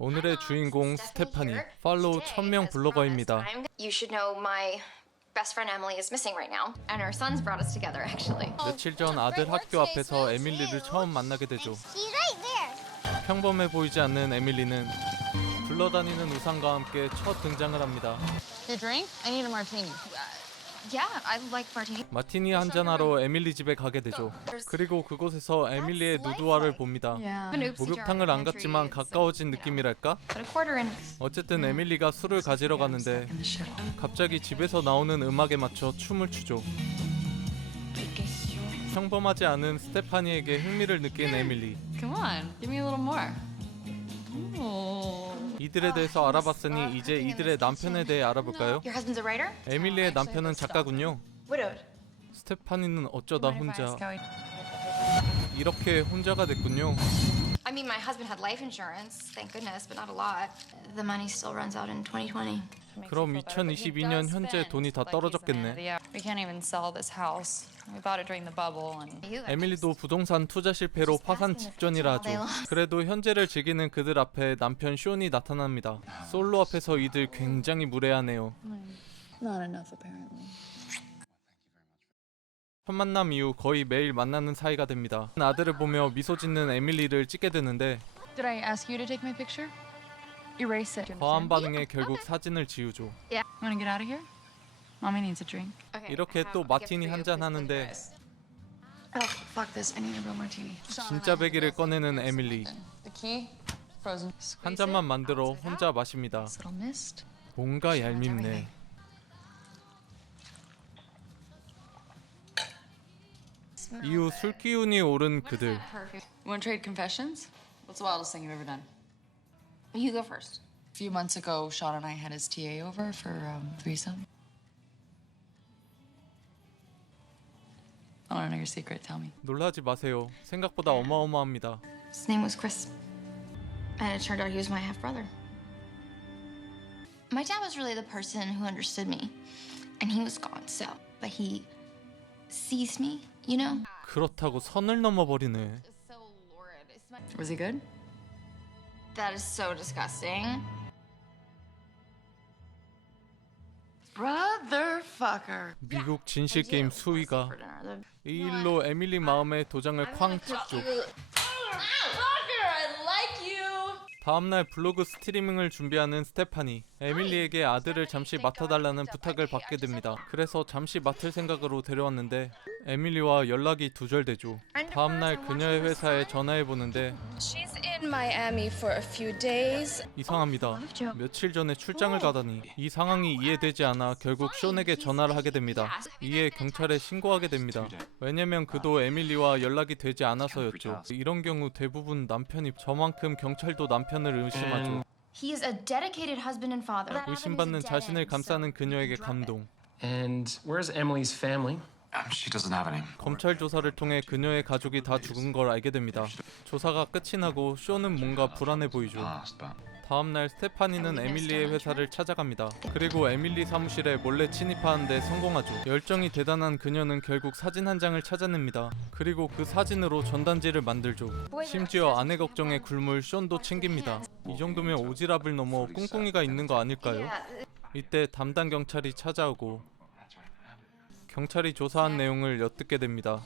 오늘의 주인공 스테파니, 팔로우 1000명 블로거입니다. You should know my best friend Emily is missing right now, and her sons brought us together actually. 며칠 전 아들 학교 앞에서 에밀리를 처음 만나게 되죠. She's right there. 평범해 보이지 않는 에밀리는 굴러다니는 우산과 함께 첫 등장을 합니다. Your drink? I need a martini. Yeah, I like martini. 마티니 한잔하러 에밀리 집에 가게 되죠. 그리고 그곳에서 에밀리의 누드화를 봅니다. 목욕탕을 안 갔지만 가까워진 느낌이랄까? Put a quarter in. 어쨌든 에밀리가 술을 가지러 가는데 갑자기 집에서 나오는 음악에 맞춰 춤을 추죠. 평범하지 않은 스테파니에게 흥미를 느낀 에밀리. Come on, give me a little more. 이들에 대해서 알아봤으니 이제 이들의 남편에 대해 알아볼까요? Your husband's a writer? 에밀리의 남편은 작가군요. Widowed. 스테파니는 어쩌다 혼자 이렇게 혼자가 됐군요. I mean, my husband had life insurance, thank goodness, but not a lot. The money still runs out in 2020. 그럼 2022년 현재 돈이 다 떨어졌겠네. We can't even sell this house. We bought it during the bubble and 에밀리도 부동산 투자 실패로 파산 직전이라 하죠. 그래도 현재를 즐기는 그들 앞에 남편 쇼니 나타납니다. 솔로 앞에서 이들 굉장히 무례하네요. not enough apparently. 첫 만남 이후 거의 매일 만나는 사이가 됩니다. 아들을 보며 미소 짓는 에밀리를 찍게 되는데 Did I ask you to take my picture? Erase it. 과한 반응에 결국 사진을 지우죠. Wanna get out of here? Mommy needs a drink. 이렇게 또 마티니 한잔 하는데 Oh, fuck this. I need a real martini. 진짜 배기를 꺼내는 에밀리. The key? Frozen. 한 잔만 만들어 혼자 마십니다. Little mist. 뭔가 얄밉네. 이후 술 기운이 오른 그들. Wanna trade confessions? What's the wildest thing you've ever done? You go first. A few months ago, Sean and I had his TA over for threesome. I don't know your secret. Tell me. 놀라지 마세요. 생각보다 어마어마합니다. His name was Chris, and it turned out he was my half brother. My dad was really the person who understood me, and he was gone. So, but he sees me, you know. 그렇다고 선을 넘어버리네. Was he good? That is so disgusting. Brotherfucker. 미국 진실 게임 수위가 이 일로 에밀리 마음에 도장을 쾅 찍죠. 다음날 블로그 스트리밍을 준비하는 스테파니, 에밀리에게 아들을 잠시 맡아달라는 부탁을 받게 됩니다. 그래서 잠시 맡을 생각으로 데려왔는데 에밀리와 연락이 두절되죠. 다음날 그녀의 회사에 전화해보는데 She's in Miami for a few days. 이상합니다. 며칠 전에 출장을 가다니 이 상황이 이해되지 않아 결국 쇼에게 전화를 하게 됩니다. 이에 경찰에 신고하게 됩니다. 왜냐면 그도 에밀리와 연락이 되지 않아서였죠. 이런 경우 대부분 남편이 저만큼 경찰도 남편을 의심하죠. He is a dedicated husband and father. 의심받는 자신을 감싸는 그녀에게 감동. And where's Emily's family? She doesn't have any. 검찰 조사를 통해 그녀의 가족이 다 죽은 걸 알게 됩니다. 조사가 끝이 나고 쇼는 뭔가 불안해 보이죠. 다음날 스테파니는 에밀리의 회사를 찾아갑니다. 그리고 에밀리 사무실에 몰래 침입하는데 성공하죠. 열정이 대단한 그녀는 결국 사진 한 장을 찾아냅니다. 그리고 그 사진으로 전단지를 만들죠. 심지어 아내 걱정에 굶을 쇼도 챙깁니다. 이 정도면 오지랖을 넘어 꿍꿍이가 있는 거 아닐까요? 이때 담당 경찰이 찾아오고 경찰이 조사한 내용을 엿듣게 됩니다.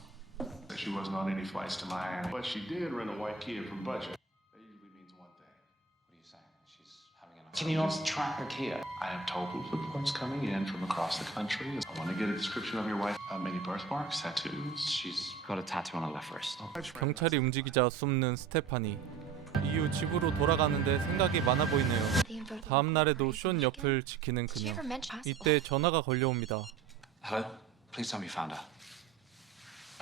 She wasn't on any flights to Miami, but she did rent a white kid from Budget. That usually means one thing. What are you saying? She's having an Can you also track her Kia? I have told reports coming in from across the country. I want to get a description of your wife. Many birthmarks, tattoos. She's got a tattoo on her left wrist. 경찰이 움직이자 숨는 스테파니. 이후 집으로 돌아가는데 생각이 많아 보이네요. 다음 날에도 쇼 옆을 지키는 그녀. 이때 전화가 걸려옵니다. Hello? Please tell me you found her.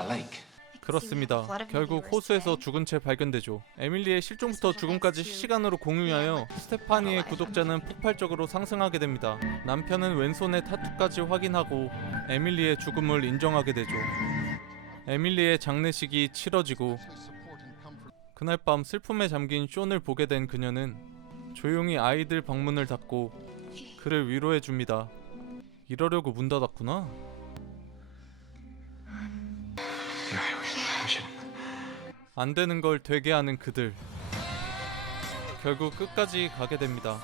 A lake. 그렇습니다. 결국 호수에서 죽은 채 발견되죠. 에밀리의 실종부터 죽음까지 실시간으로 공유하여 스테파니의 구독자는 폭발적으로 상승하게 됩니다. 남편은 왼손에 타투까지 확인하고 에밀리의 죽음을 인정하게 되죠. 에밀리의 장례식이 치러지고 그날 밤 슬픔에 잠긴 쇼를 보게 된 그녀는 조용히 아이들 방문을 닫고 그를 위로해줍니다. 이러려고 문 닫았구나. 안 되는 걸 되게 하는 그들. 결국 끝까지 가게 됩니다.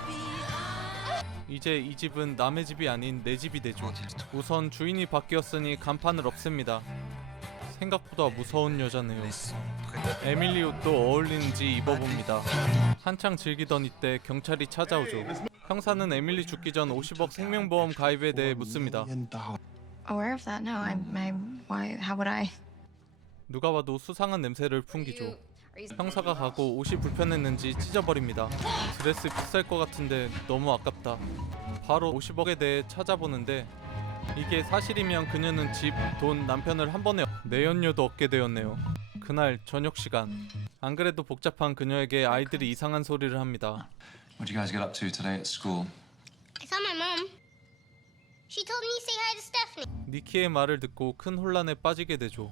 이제 이 집은 남의 집이 아닌 내 집이 되죠. 우선 주인이 바뀌었으니 간판을 없앱니다. 생각보다 무서운 여자네요. 에밀리 옷도 어울리는지 입어봅니다. 한창 즐기던 이때 경찰이 찾아오죠. 형사는 에밀리 죽기 전 50억 생명보험 가입에 대해 묻습니다. Aware of that? No, why, how would I? 누가 봐도 수상한 냄새를 풍기죠. 형사가 가고 옷이 불편했는지 찢어버립니다. 드레스 비쌀 것 같은데 너무 아깝다. 바로 50억에 대해 찾아보는데 이게 사실이면 그녀는 집, 돈, 남편을 한 번에 내연녀도 얻게 되었네요. 그날 저녁 시간. 안 그래도 복잡한 그녀에게 아이들이 이상한 소리를 합니다. What did you guys get up to today at school? I saw my mom. She told me to say hi to Stephanie. 니키의 말을 듣고 큰 혼란에 빠지게 되죠.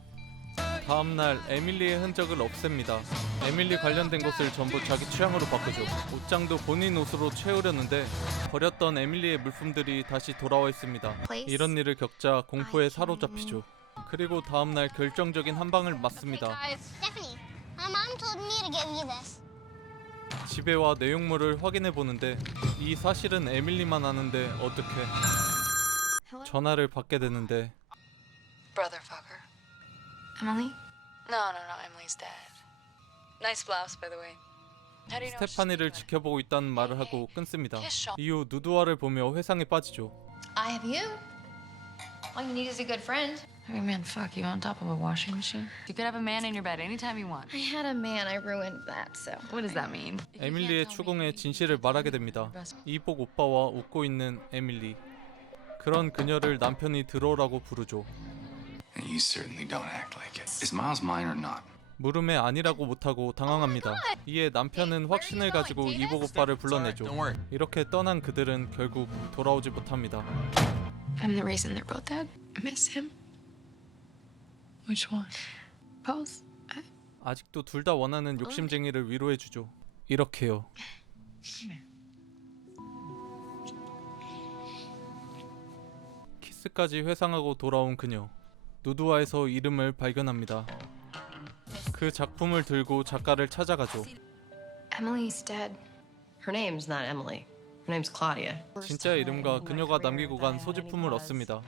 다음날 에밀리의 흔적을 없앱니다. 에밀리 관련된 것을 전부 자기 취향으로 바꾸죠. 옷장도 본인 옷으로 채우려는데 버렸던 에밀리의 물품들이 다시 돌아와 있습니다. 이런 일을 겪자 공포에 사로잡히죠. 그리고 다음날 결정적인 한 방을 맞습니다. Stephanie, my mom told me to give you this. 집에 와 내용물을 확인해 보는데 이 사실은 에밀리만 아는데 어떻게 전화를 받게 되는데 Brother fucker. Emily? No, Emily's dead. Nice blouse, by the way. How do you know what she's 스테파니를 doing? 지켜보고 있다는 말을 하고 끊습니다. 이후 누드와를 보며 회상에 빠지죠. I have you. All you need is a good friend. Hey man, fuck you on top of a washing machine. You could have a man in your bed anytime you want. I had a man, I ruined that, so. What does that mean? 에밀리의 추궁에 진실을 말하게 됩니다. 이복 오빠와 웃고 있는 에밀리. 그런 그녀를 남편이 들어오라고 부르죠. You certainly don't act like it. Is Miles mine or not? 물음에 아니라고 못하고 당황합니다. 이에 남편은 확신을 가지고 이복 오빠를 불러내죠. 이렇게 떠난 그들은 결국 돌아오지 못합니다. I'm the reason they're both dead. I miss him. Which one? Both. 아직도 둘 다 원하는 욕심쟁이를 위로해주죠. 이렇게요. 키스까지 회상하고 돌아온 그녀. 누드와에서 이름을 발견합니다. 그 작품을 들고 작가를 찾아가죠. Emily's dead. Her name's not Emily. Her name's Claudia. 진짜 이름과 그녀가 남기고 간 소지품을 얻습니다.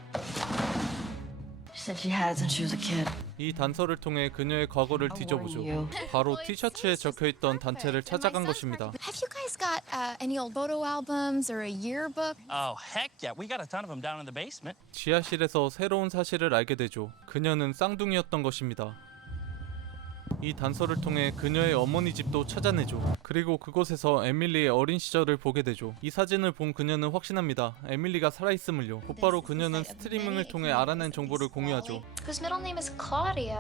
She said she had it since she was a kid. 이 단서를 통해 그녀의 과거를 뒤져보죠. 바로 티셔츠에 적혀있던 단체를 찾아간 것입니다. Have you guys got any old photo albums or a yearbook? Oh, heck yeah. We got a ton of them down in the basement. 지하실에서 새로운 사실을 알게 되죠. 그녀는 쌍둥이였던 것입니다. 이 단서를 통해 그녀의 어머니 집도 찾아내죠. 그리고 그곳에서 에밀리의 어린 시절을 보게 되죠. 이 사진을 본 그녀는 확신합니다. 에밀리가 살아있음을요. 곧바로 그녀는 스트리밍을 통해 알아낸 정보를 공유하죠. Whose middle name is Claudia.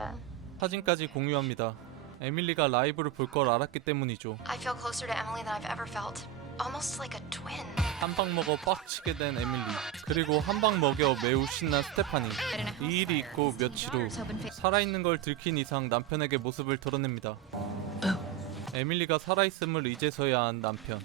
사진까지 공유합니다. 에밀리가 라이브를 볼 걸 알았기 때문이죠. I feel closer to Emily than I've ever felt. Almost like a twin. 한 방 먹어 빡치게 된 에밀리. 그리고 한 방 먹여 매우 신난 스테파니. 이 일이 있고 며칠 후 살아있는 걸 들킨 이상 남편에게 모습을 드러냅니다. 에밀리가 살아있음을 이제서야 한 남편.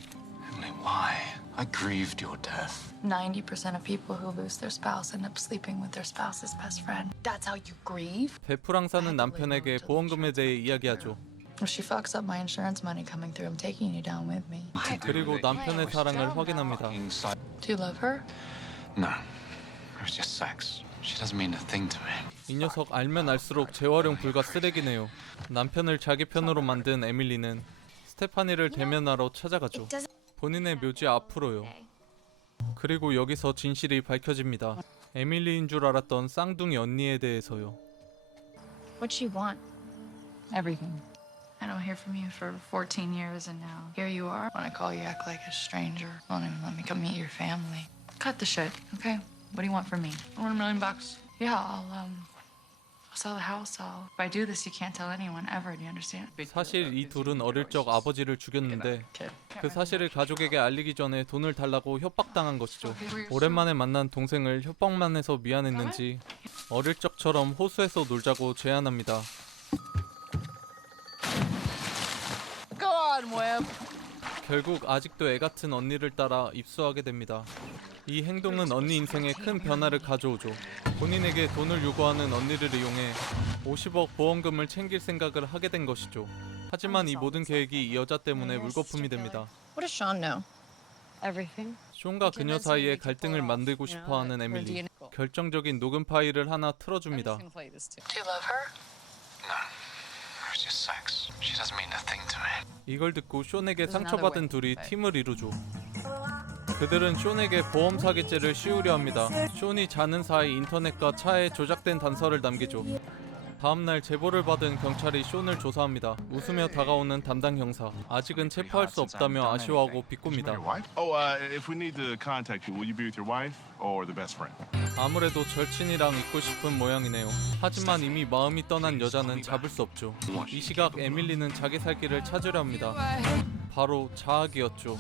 Emily, why? I grieved your death. 90% of people who lose their spouse end up sleeping with their spouse's best friend. That's how you grieve? 베프랑 사는 남편에게 보험금에 대해 이야기하죠. If she fucks up my insurance money coming through, I'm taking you down with me. 그리고 남편의 사랑을 확인합니다. Do you love her? No, it was just sex. She doesn't mean a thing to me. 이 녀석 알면 알수록 재활용 불가 쓰레기네요. 남편을 자기 편으로 만든 에밀리는 스테파니를 대면하러 찾아가죠. 본인의 묘지 앞으로요. 그리고 여기서 진실이 밝혀집니다. 에밀리인 줄 알았던 쌍둥이 언니에 대해서요. What'd she want? Everything. I don't hear from you for 14 years, and now here you are. When I call you, act like a stranger. Won't even let me come meet your family. Cut the shit, okay? What do you want from me? I want $1 million. Yeah, I'll sell the house. If I do this, you can't tell anyone ever. Do you understand? 사실 이 둘은 어릴 적 아버지를 죽였는데 그 사실을 가족에게 알리기 전에 돈을 달라고 협박당한 것이죠. 오랜만에 만난 동생을 협박만 해서 미안했는지 어릴 적처럼 호수에서 놀자고 제안합니다. 결국 아직도 애 같은 언니를 따라 입수하게 됩니다. 이 행동은 언니 인생에 큰 변화를 가져오죠. 본인에게 돈을 요구하는 언니를 이용해 50억 보험금을 챙길 생각을 하게 된 것이죠. 하지만 이 모든 계획이 이 여자 때문에 물거품이 됩니다. What does Sean know? Everything. 션과 그녀 사이에 갈등을 만들고 싶어하는 에밀리. 결정적인 녹음 파일을 하나 틀어줍니다. Do you love her? No. It's just sex. She doesn't mean a thing to me. 이걸 듣고 션에게 상처받은 둘이 팀을 이루죠. 그들은 션에게 보험 사기죄를 씌우려 합니다. 션이 자는 사이 인터넷과 차에 조작된 단서를 남기죠. 다음날 제보를 받은 경찰이 션을 조사합니다. 웃으며 다가오는 담당 형사. 아직은 체포할 수 없다며 아쉬워하고 비꼽니다. If we need to contact you, will you be with your wife or the best friend? 아무래도 절친이랑 있고 싶은 모양이네요. 하지만 이미 마음이 떠난 여자는 잡을 수 없죠. 이 시각 에밀리는 자기 살 길을 찾으려 합니다. 바로 자학이었죠.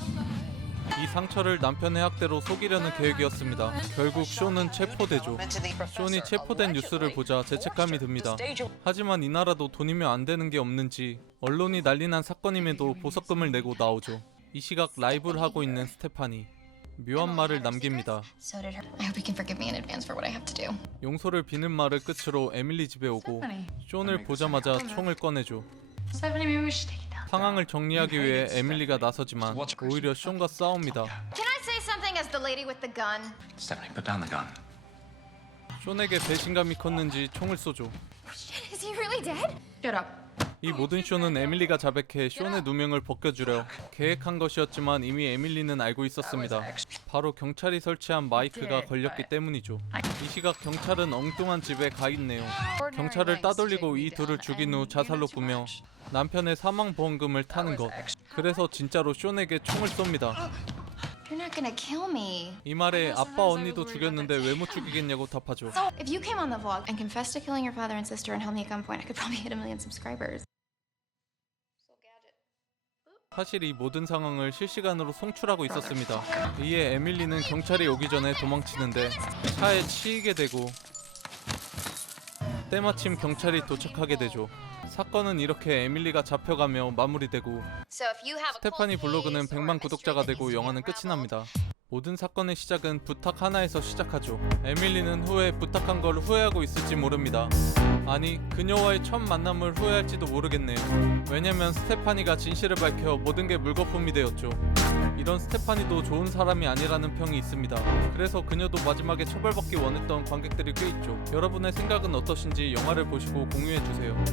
이 상처를 남편의 학대로 속이려는 계획이었습니다. 결국 션은 체포되죠. 션이 체포된 뉴스를 보자 죄책감이 듭니다. 하지만 이 나라도 돈이면 안 되는 게 없는지 언론이 난리난 사건임에도 보석금을 내고 나오죠. 이 시각 라이브를 하고 있는 스테파니. 묘한 말을 남깁니다. So did her. I hope you can forgive me in advance for what I have to do. 용서를 비는 말을 끝으로 에밀리 집에 오고 션을 보자마자 총을 꺼내죠. Stephanie, maybe we should take it down. 상황을 정리하기 위해 에밀리가 나서지만 오히려 션과 싸웁니다. Can I say something as the lady with the gun? Stephanie, put down the gun. 션에게 배신감이 컸는지 총을 쏘죠. Is he really dead? Shut up. 이 모든 쇼는 에밀리가 자백해 션의 누명을 벗겨주려 계획한 것이었지만 이미 에밀리는 알고 있었습니다. 바로 경찰이 설치한 마이크가 걸렸기 때문이죠. 이 시각 경찰은 엉뚱한 집에 가 있네요. 경찰을 따돌리고 이 둘을 죽인 후 자살로 꾸며 남편의 사망보험금을 타는 것. 그래서 진짜로 션에게 총을 쏩니다. You're not gonna kill me. 이 말에 아빠 언니도 죽였는데 왜 못 죽이겠냐고 답하죠. So, if you came on the vlog and confessed to killing your father and sister and held me at gunpoint, I could probably hit 1 million subscribers. 사실 이 모든 상황을 실시간으로 송출하고 있었습니다. 이에 에밀리는 경찰이 오기 전에 도망치는데 차에 치이게 되고 때마침 경찰이 도착하게 되죠. 사건은 이렇게 에밀리가 잡혀가며 마무리되고 So if you have a 스테파니 블로그는 100만 구독자가 되고 영화는 끝이 납니다. 모든 사건의 시작은 부탁 하나에서 시작하죠. 에밀리는 후에 부탁한 걸 후회하고 있을지 모릅니다. 아니, 그녀와의 첫 만남을 후회할지도 모르겠네요. 왜냐면 스테파니가 진실을 밝혀 모든 게 물거품이 되었죠. 이런 스테파니도 좋은 사람이 아니라는 평이 있습니다. 그래서 그녀도 마지막에 처벌받기 원했던 관객들이 꽤 있죠. 여러분의 생각은 어떠신지 영화를 보시고 공유해주세요.